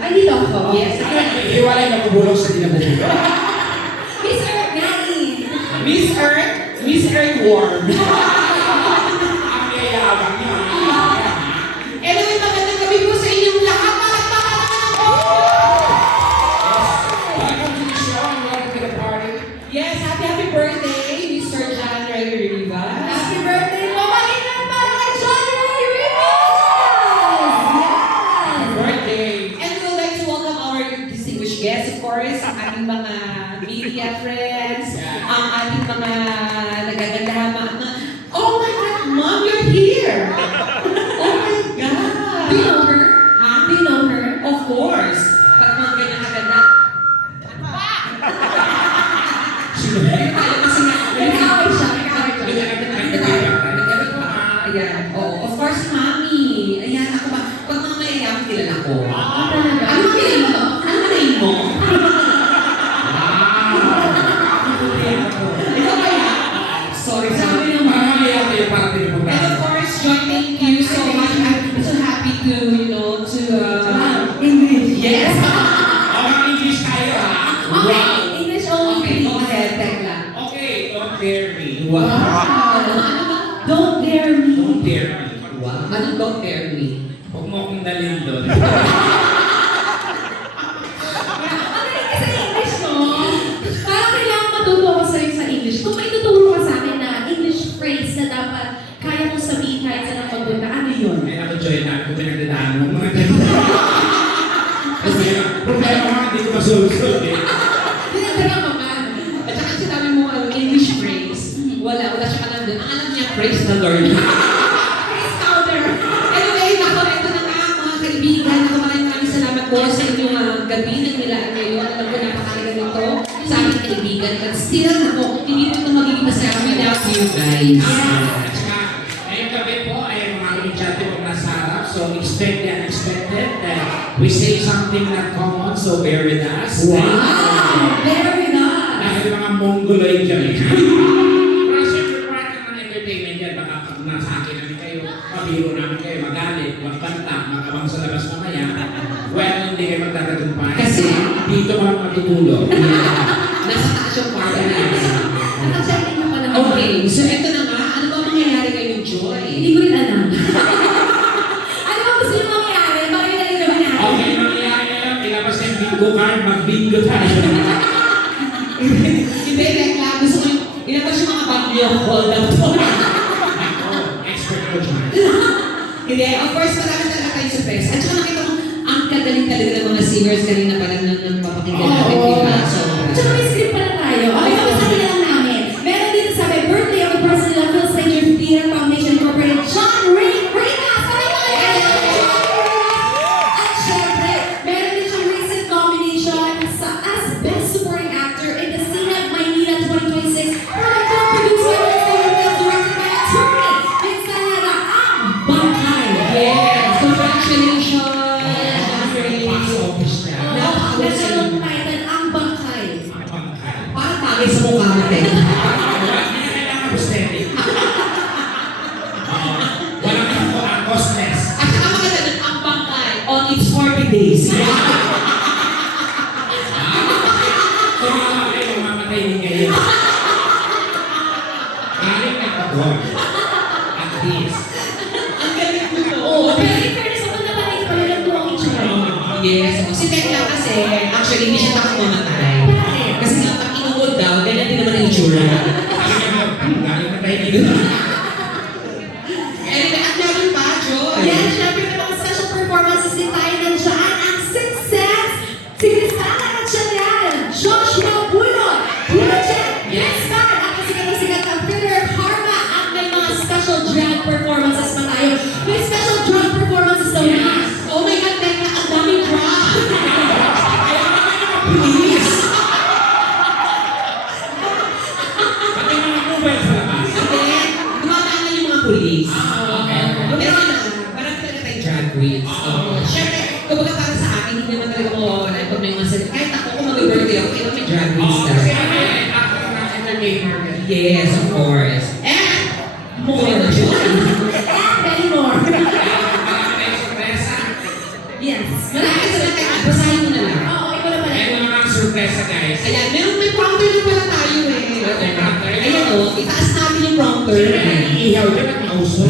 Ay, dito ako. Yes. Iwalay na kubulong sa dinabubulo. Miss Earth, Nani. Miss Earthworm. Ang yayabang niya. Anyway, magandang gabi po sa inyong lahat. Palakpakan naman ako! Welcome to the show and welcome to the party. Yes, happy birthday, Mr. John Ray Rivas. Happy birthday po! Mag-ingat para kay John Ray Rivas! Yes! Birthday. And we would like to welcome our distinguished guests, of course, ang ating mga media friends, ang ating mga nagagandahan, mga... Oh my God, Mom, you're here! Oh my God! Do you know her? Ha? Do you know her? Of course! Pag mga ganyan kaganda... Sino ba? Tayo kasi nga... Nag-away siya, nag-away siya. Ayan, oo. Of course, Mami. Ayan, ako ba? Pag mga mayayaman, kilala ko. Ah, talaga? Ano ba name mo? Ano ba name mo? Ikaw ba yan? Sorry, sabi ng Marami yata yung party ng And of programa. course, Joy, thank you so much. I'm so happy to, English. Yes! Mga English tayo ha. Okay, English only, Okay, go please. ahead, Tekla. Okay, don't dare me. Wow. Don't dare me. Don't dare me. Wow. Anong don't dare me? Huwag mo akong dalhin doon. Ano yun kasi English, no? Parang kailangan matuto ako sa'yo sa English. Kung may tuturo ka sa akin na English phrase na dapat kaya mong sabihin kahit saan ang pagpunta, ano yun? Ay, ako, Joy, na kung pinagdadaan mo, mga ganito. Problema nga, hindi ko masolusot eh. Dinadala ka man. At saka sinabi mo English phrase. Wala siya alam doon. Ang alam niya, praise the Lord. Praise counter. Anyway, nako, ito na nga mga kaibigan. Ako maraming salamat po sa inyong gabi na nilaan ngayon. Alam ko napakalaga nito sa aking kaibigan. But still, ako, hindi ko ito magiging masaya without you guys. At saka, ngayong gabi po ay mga estudyante po nasa harap. So, expect the unexpected. We say something not common, so bear with us. Wow! Very nice. Dahil mga mongoloid kami. Pero siyempre, part naman ng entertainment yan. Baka pag nasa akin namin kayo, mabiro namin kayo, magalit, magbanta, makabang sa labas mamaya. Well, hindi kayo magtatagumpay. Kasi, dito mga matutulog. nasa taas yung kwarto na yun. Naka-checking ka pa naman. Okay, so ito na nga. Ano ba mangyayari ngayon, Joy? Hindi ko rin alam. Ano ba gusto niyo mangyari? Bakit na rin gawin natin? Okay, mangyayari ngayon, ilabas na yung bingo card, mag-bingo tayo. Hindi, Tekla. Gusto ko yung ilabas yung mga bagyo. Hold up to. Ako, expert ko dyan. Hindi, of course, marami talaga tayo surprise. At saka nakita ko, ang kagaling talaga ng mga singers kanina pa lang nang mapakinggan natin. Oo. Diba? So, Tsaka may script pala tayo. Okay, papasabi lang namin. Meron dito sabi, birthday of the President of Phil Slater Theater Foundation Incorporated, John Ray Rivas! Sabay tayo kayo! At syempre, meron din siyang recent nomination as Best Supporting Actor in the CNET Maynila 2026 for the film produced by Phil Slater Films directed by attorney Vincent Ang Bangkay. yes! Congratulations! Box office niya. National title, Ang Bangkay. Ang pangkal. Parang pagay sa mukha mo, Tekla. Hindi kailangan prosthetic. Walang ako ang costless. At saka maganda ng ang bangkay on its 40 days. Kumama kayo, mamatay din kayo. Galing na ako. At least. Ang galing mo to. Oo, pero in fairness, ako naman pala ng tuwang itsura. Yes. Si Tekla kasi, actually, hindi siya takot mamatay. Bakit? Kasi nga, pag inuod daw, ganyan din naman ang itsura. Sabi niya, galing na tayo dito. Anyway, ang dami pa, Joy. Yan, syempre may mga special performances din tayo nandiyan. Ang Success, si Cristana Gatchalian, Joshua Bulot, Bulacek, Yes Star, at sikat ang thriller Karma, at may mga special drag performances pa tayo. May special drag performances daw na. Oh my God, Tekla, ang daming drop. Please. Pati mga mobile sa labas. Hindi, dumadaan na yung mga pulis. Okay. Pero ano, parang talaga tayong drag queens. Siyempre, kumbaga para sa akin, hindi naman talaga mawawala pag may mga salita. Kahit ako, kung mag-birthday ako, kailan may drag queens Oo, na. kasi ano yan, ako ng entertainer. Yes, of course. And, more. And many more. Marami tayong sorpresa. Yes. Marami sa mga sorpresa, guys. Ayan, may prompter na pala tayo eh. Ayan o, itaas natin yung prompter. Sino na iihaw dyan at mausok?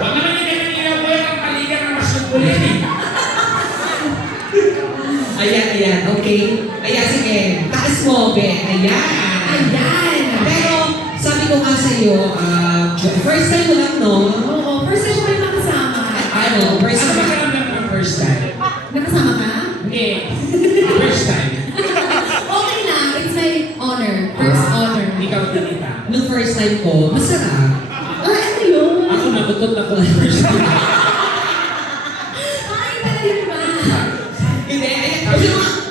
Huwag naman yung ganyan ilaw ko yung ang paligan ng masugulin eh. Ayan, okay. Ayan, sige. Taas mo, be. Ayan. Ayan! Pero, sabi ko nga sa'yo, first time mo lang, no? Oo, first time ko kayo makasama. Ano, first Ano ba time. karamdam ng first time? Nakasama ka? Hindi. First time. Okay lang, it's my honor. First honor. Ikaw, Tinita. Nung first time ko, masarap. Ano yun? Ako nabutot ako ng first time. Ay, talaga ba? Hindi, kasi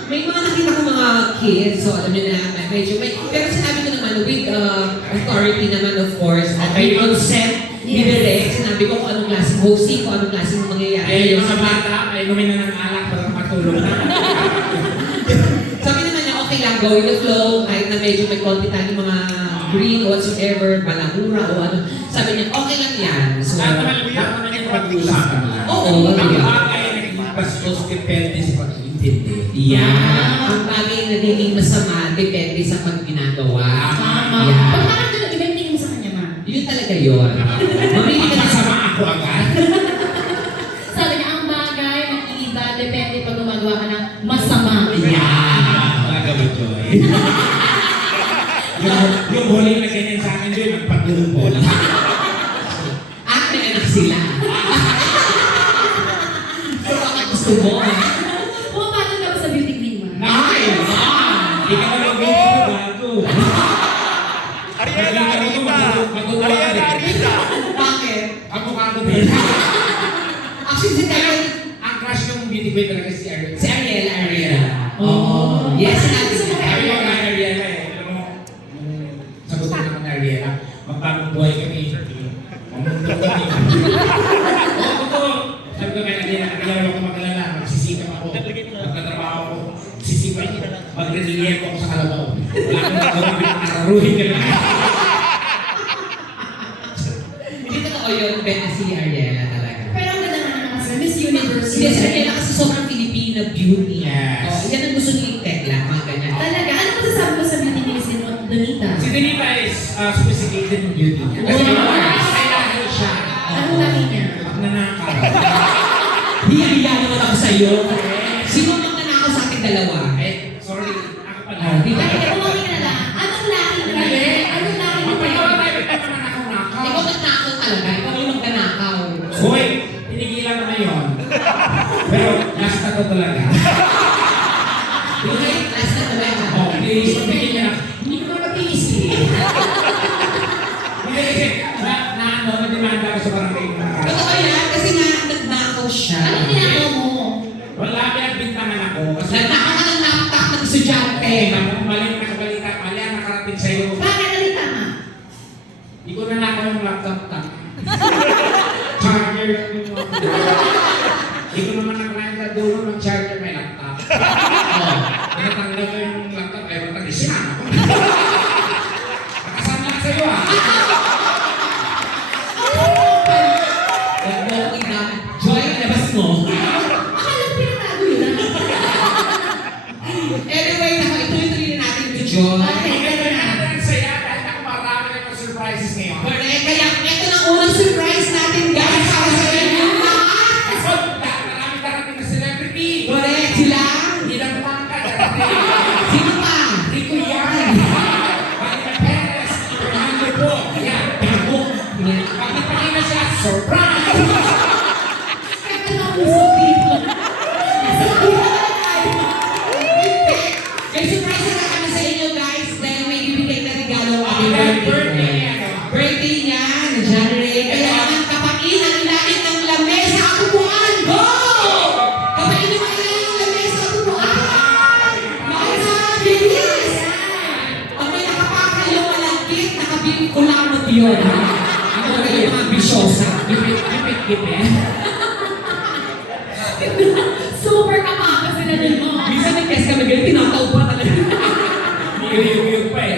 may mga nakita ko mga kids, so alam niyo na, medyo may, pero sinabi ko naman, with authority naman of course, at Okay. may consent, Yes. direct, sinabi ko kung anong klaseng hosting, kung anong klaseng mangyayari. Ay, yung sa bata, ay gumin na ng alak para matulog na. Sabi naman niya, okay lang, go with the flow, kahit na medyo may konti tayong mga green or whatsoever, balangura o ano. Sabi niya, okay lang yan. So, Lahat naman yung pag-uusapan lang. Oo, Ang diba? bagay na naging bastos depende sa pag-iintindi. yeah. Ang bagay na naging masama, depende sa pag ginagawa. Tama. Yeah. Ba't parang ganun, iba yung tingin mo sa kanya, ma? Yun talaga yun. Mamili ka na sa... Masama ako agad. Sabi niya, ang bagay, nag-iiba, depende pag gumagawa ka ng masama. Talaga ba, Joy? Yung huli na ganyan sa akin, Joy, magpatulong. At may anak sila. So, baka gusto mo. Pumapatol ka ba sa beauty queen, ma? Ay! Hindi ka naman ganyan ko, gago. Ariela Arita! Matutuwa ka Ariela rin. Arita! Bakit? Ako kago din. Actually, si Kaya, Ariel. ang crush ng beauty queen talaga si Ariel. Si Ariel. Oo. Yes, sinabi niya. Sabi ko kay Ariela eh, alam mo, sagutin ako ni Ariela, magpapang buhay kami. Mamuntok kami. Oo, totoo. Sabi ko kay Ariela, Ariela, huwag ko magalala, magsisikap ako. Magkatrabaho ako, sisipay ko. Mag-relief ako sa kalabaw. Wala akong nagawin, araruhin ka lang. Hindi totoo yun, Ben, si Ariela talaga. Pero ang ganda nga naman kasi Miss Universe. Hindi, si Ariela kasi sobrang Filipina beauty. Yes. Oh, yan ang gusto niya yung tekla, mga ganyan. Talaga, ano masasabi mo sa beauty ni Miss Donita? Si Denita is sophisticated in beauty. Kasi kailangan siya. Anong laki niya? Pag nanakaw. Hiya naman ako sa'yo. Sino mang nanakaw sa ating dalawa? Eh, sorry, ako pala. Oh, di ba? Ay, tumawin ka na lang. Anong laki niya? Anong laki niya? Magpagawa tayo, tayo naman nakaw-nakaw. Ikaw nagnakaw talaga. Ikaw yung nagnakaw. Hoy, tinigilan ko na yun. Pero last na to talaga. Okay, last na talaga. Oh, please, pagtigil niya na. Hindi ko na matiis eh. Hindi kasi, na-demanda ko sa barangay ko na. Totoo yan, kasi nga nagnakaw siya. Anong ginagawa mo? Wala, pinagbintangan ako. Kasi, Nagnakaw ka ng laptop ng estudyante. mali ang nakabalita, mali ang nakarating sa'yo. Bakit? Ano tama? Hindi ko na nakaw yung laptop ta. Charger yung Hindi ko naman nakrenta dulo ng charger may laptop. Oh, natanggal ko yung laptop, ay matanggal siya. Nakasama ka sa'yo ah. Huwag mo akong ina- Joy, labas mo. Akala ko pinatago yun. Anyway, ituloy-tuloy na natin ito, Joy. Okay, gano'n na. Ang saya dahil ako marami na mga surprises ngayon. Correct. Kaya ito na unang surprise natin, guys, para sa inyo lahat. So, marami darating na celebrity. Correct sila. Hindi na tumangka darating. Sino pa? Rico Yan. Marina Perez. Fernando po. Yan. Tago. Pagkipakita siya, surprise! Kaya na puso dito. Nasabi ko na tayo. May surprise na kami sa inyo, guys, dahil may bibigay na regalo ang Happy ating birthday. Birthday niya, na-generate. Kailangan kapain ang langit ng lamesa at upuan. Go! Kapain mo kailangan ng lamesa at upuan. Makita, bilis! Pag may nakapakayong malagkit, nakabili ko lang mo yun. Ako na yung mga bisyosa. Gipit-gipit. Super kapapa sila nun mo. Minsan may test kami, ganyan, tinataw pa talaga. Yug-yug pa eh.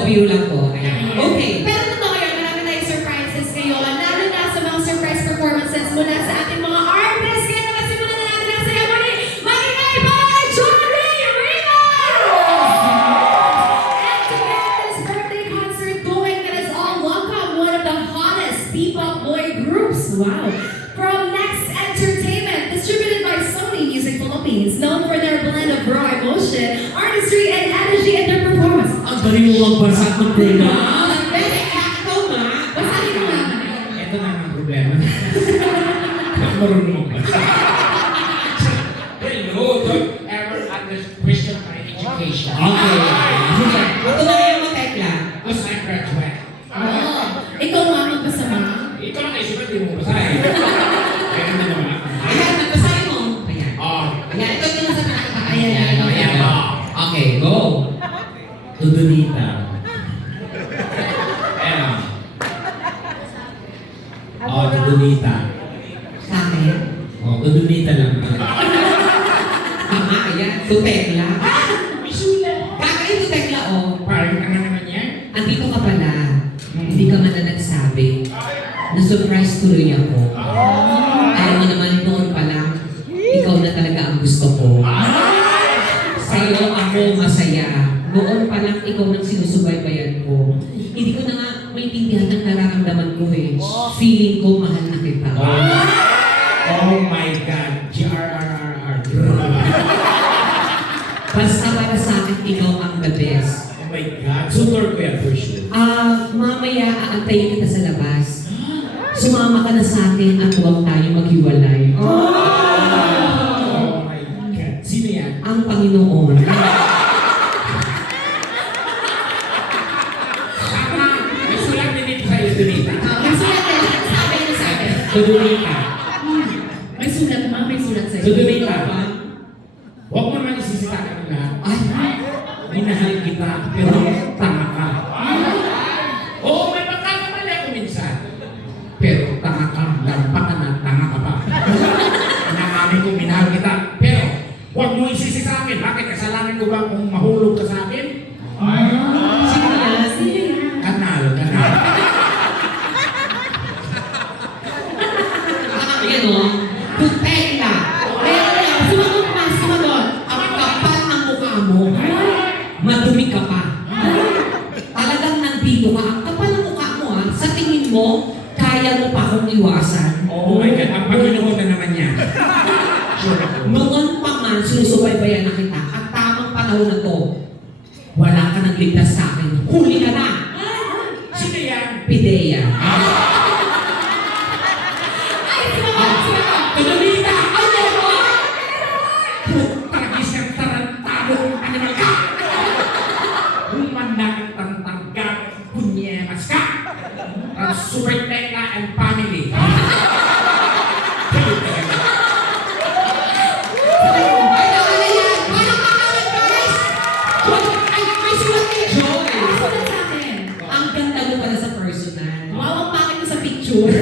Biro lang po. Ayan. Okay. Pero totoo yun, marami tayong surprises ngayon. Lalo na sa mga surprise performances mula sa ating mga artists. Kaya naman simulan na natin ang saya Wow. From Next Entertainment, distributed by Sony Music Philippines, known for their blend of raw emotion, artistry, and energy in their performance. Ang galing mo magbasa at mag-print. Best acto ma. Basahin mo naman. Ito na ang problema. Ang marunong magbasa. Hello, don't ever question my education. Sige, patunayan mo, Tekla. Because I graduate. Oh, ikaw nga magbasa mo. Ikaw lang isulat, di mo basahin. Kaya naman naman ako. Ayan, nagbasahin mo. Ayan. Oh, Ayan, ito yung nasa pinakita. Ayan. ayan, oh. Okay, go. Tudunita. Ayan, oh. Tudunita. Sa akin. Oh, tudunita lang. Tama, ayan. To Tekla. May sulat. Kakain to Tekla, oh. Parang ka naman yan. Andito ka pala. Hindi ka man na nagsabi. Na-surprise tuloy ako. Alam mo naman noon pa lang, ikaw na talaga ang gusto ko. Sa'yo ako masaya. Noon pa lang ikaw nang sinusubaybayan ko. Hindi ko na nga maintindihan ang nararamdaman ko eh. Feeling ko mahal na kita. Oh my God. GRRRR. Basta para sa akin, ikaw ang the best. Oh my God. Sutor ko yan for sure. Mamaya aantayin kita sa labas. Sumama ka na sa akin at huwag tayo maghiwalay. Oh my God. Sino yan? Ang Panginoon. Tama. May sulat din dito sa'yo, Tudunita. May sulat din. Sabi niya sa akin. Tudunita. May sulat ma, may sulat sa'yo. Tudunita. Huwag mo naman isisitakan ng lahat. Ay, Minahal kita, pero tanga ka. Oo, may pagkakamali ako minsan. Pero tanga ka, lampa ka na, tanga ka pa. Naamin ko, minahal kita. Pero, huwag mo isisi sa akin. Bakit kasalanan ko ba kung mahulog ka sa akin? sino yan? Sino yan? Kanal. Ayan o. Tutela. Ayan, sumagot pa, sumagot. Ang kapal ng mukha mo. Madumi ka pa. Talagang nandito ka. Ang kapal ng mukha mo ha. Sa tingin mo, kaya mo pa akong iwasan. Oh my God, ang Panginoon na naman yan. Sure ako. Noon pa man, sinusubaybayan na kita. At tamang panahon na to, wala ka nang ligtas sa akin. Huli ka na. Sino yan? Pidea. Ay, sumagot, sumagot. Tudunita! Tragis kang tarantado, animal ka! Humandang tantanggap, punyemas ka! Super Tekla and family. Ay, nawala yan! Walang makalat, guys! Ay, may sulat kay Joy! May sulat sa akin. Ang ganda mo pala sa personal. Wow, ang pangit ko sa picture.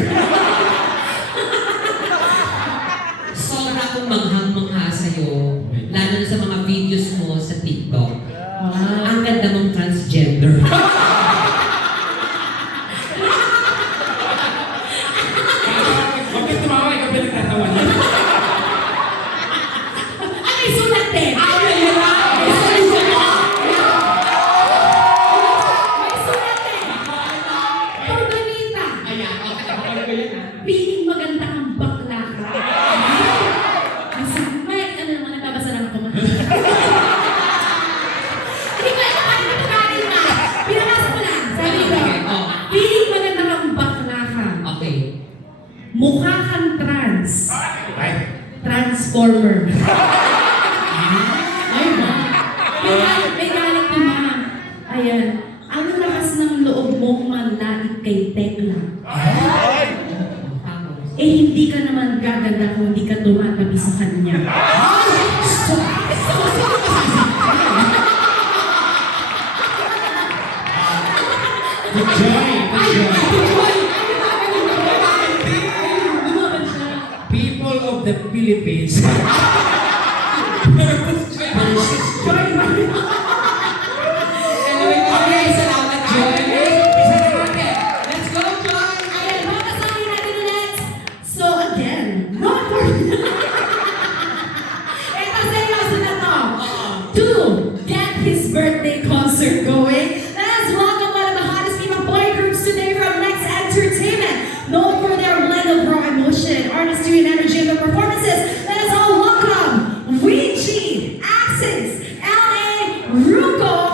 Sobra akong manghang-mangha sa'yo. Lalo na sa mga videos mo sa TikTok. Wow. Ang ganda mong transgender. Bakit tumawa? Ikaw pinagtatawa niya. Ah, may sulat din. Ay, mahirap! May sulat din. Pagbanita. Ayan, okay. Ako ko yan ha. Piling maganda kang bakla ka. May, ano naman, nababasa lang ako ma. Hindi ko alam ano ito galing na. Pinabasa ko lang. Sabi ko, Okay, oh. piling maganda kang bakla ka. Okay. Mukha kang trans. Ay, Transformer. Ay, ma. May galit na ma. Ayan. Ang lakas ng loob mong manlait kay Tekla. Tapos. Eh, hindi ka naman gaganda kung hindi ka tumatabi sa kanya. good joy, good joy. People of the Philippines. Anyway, okay, salamat, Joy. Isa na natin. Let's go, Joy! Ayan, babasahin natin ulit. So again, not for... Ito seryoso na to. To get his birthday concert going, let's welcome one of the hottest female boy groups today from Next Entertainment, known for their blend of raw artistry and energy of the performances. Let us all welcome Ouija, Axis, L.A., Ruko,